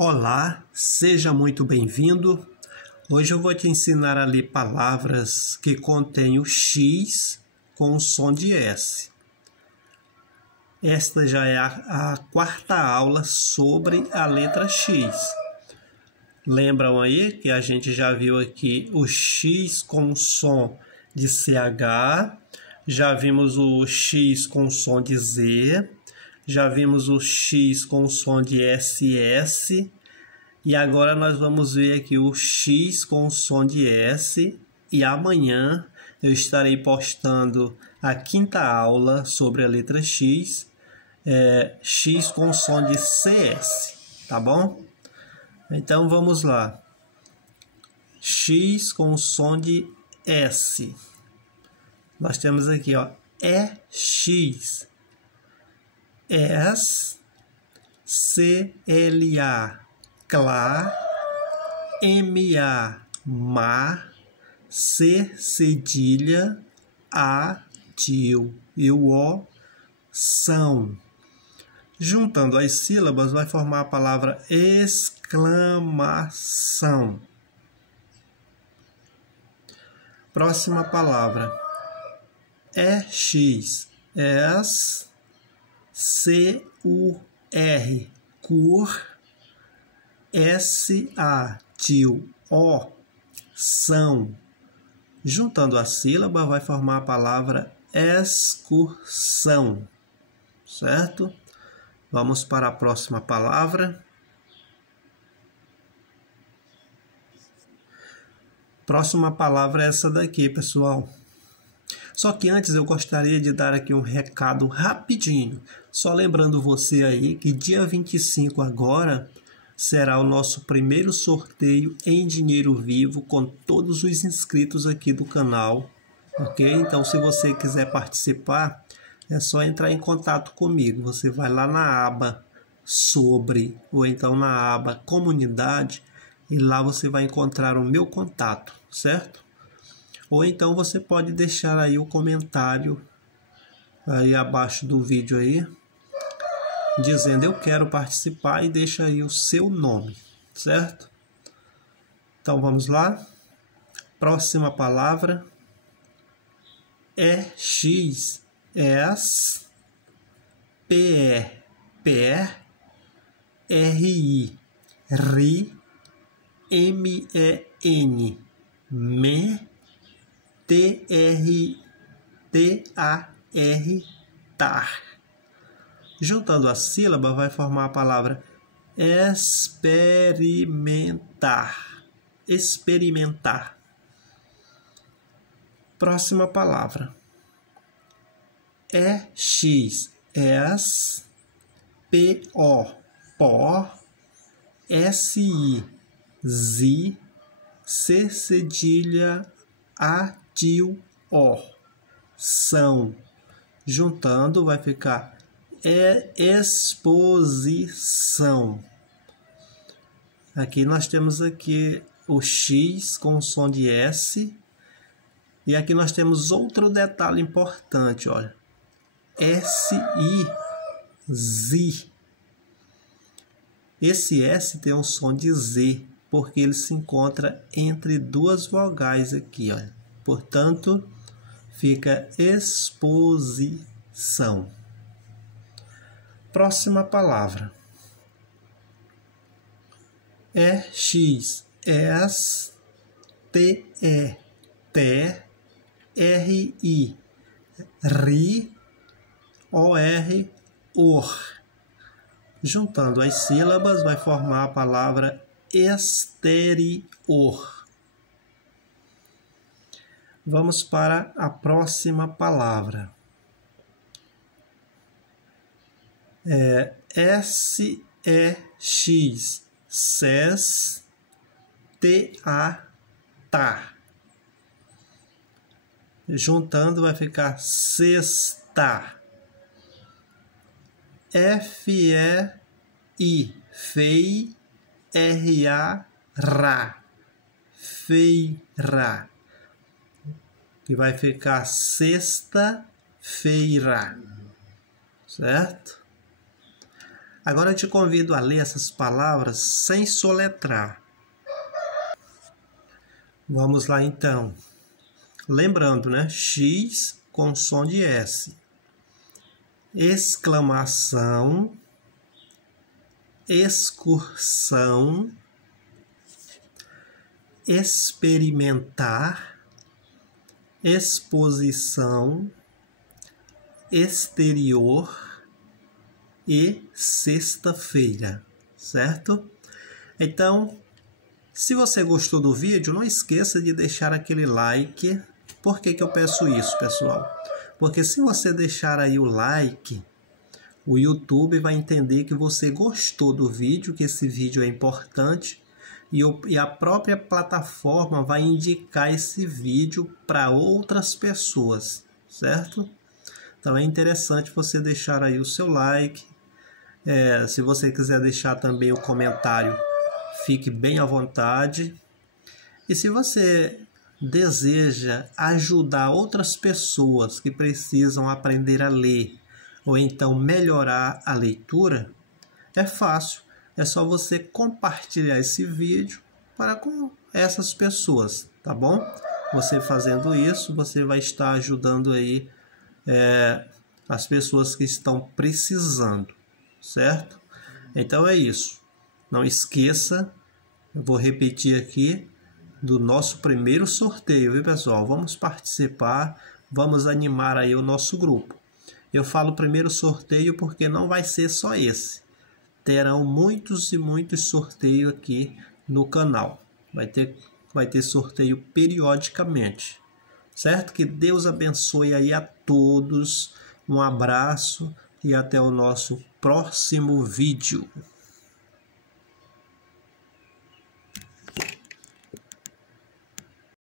Olá, seja muito bem-vindo. Hoje eu vou te ensinar a ler palavras que contêm o X com o som de S. Esta já é a quarta aula sobre a letra X. Lembram aí que a gente já viu aqui o X com som de CH, já vimos o X com som de Z, já vimos o X com som de SS, e agora nós vamos ver aqui o X com som de S, e amanhã eu estarei postando a quinta aula sobre a letra X, X com som de CS, tá bom? Então vamos lá. X com som de S. Nós temos aqui, ó, EX, ES, CLA, CLA, MA, MA, C cedilha, A, tio e o O, são. Juntando as sílabas vai formar a palavra exclamação. Próxima palavra. EX, ES, CUR, cur, SA, tio, O, são. Juntando a sílaba vai formar a palavra excursão, certo? Vamos para a próxima palavra. Próxima palavra é essa daqui, pessoal. Só que antes eu gostaria de dar aqui um recado rapidinho. Só lembrando você aí que dia 25 agora será o nosso primeiro sorteio em dinheiro vivo com todos os inscritos aqui do canal, ok? Então, se você quiser participar, é só entrar em contato comigo. Você vai lá na aba Sobre, ou então na aba Comunidade, e lá você vai encontrar o meu contato, certo? Ou então você pode deixar aí o comentário aí abaixo do vídeo aí, dizendo eu quero participar, e deixa aí o seu nome, certo? Então vamos lá. Próxima palavra. EX, ES, PE, PE, RI, RI, MEN, ME, TR, TAR. Juntando a sílaba vai formar a palavra experimentar. Experimentar. Próxima palavra. EX, ES, PO, PO, SI, ZI, C cedilha, A, tio, O, são. Juntando vai ficar exposição. Aqui nós temos aqui o X com som de S. E aqui nós temos outro detalhe importante, olha. SI, Z. Esse S tem um som de Z, porque ele se encontra entre duas vogais aqui, olha. Portanto, fica exposição. Próxima palavra. EX, ES, TE, T, RI, RI, OR, OR. Juntando as sílabas vai formar a palavra exterior. Vamos para a próxima palavra. SEX, SES, TA, TA. Juntando vai ficar sexta. FEI, FEI, RA, RA, feira. Que vai ficar sexta-feira, certo? Agora eu te convido a ler essas palavras sem soletrar. Vamos lá então. Lembrando, né? X com som de S. Exclamação, excursão, experimentar, exposição, exterior e sexta-feira, certo? Então, se você gostou do vídeo, não esqueça de deixar aquele like. Por que eu peço isso, pessoal? Porque se você deixar aí o like, o YouTube vai entender que você gostou do vídeo, que esse vídeo é importante, e a própria plataforma vai indicar esse vídeo para outras pessoas, certo? Então é interessante você deixar aí o seu like. Se você quiser deixar também o comentário, fique bem à vontade. E se você deseja ajudar outras pessoas que precisam aprender a ler ou então melhorar a leitura, é fácil. É só você compartilhar esse vídeo para com essas pessoas, tá bom? Você fazendo isso, você vai estar ajudando aí as pessoas que estão precisando, certo? Então é isso. Não esqueça, eu vou repetir aqui, do nosso primeiro sorteio, viu, pessoal? Vamos participar, vamos animar aí o nosso grupo. Eu falo primeiro sorteio porque não vai ser só esse. Terão muitos e muitos sorteios aqui no canal. Vai ter sorteio periodicamente, certo? Que Deus abençoe aí a todos. Um abraço e até o nosso próximo vídeo.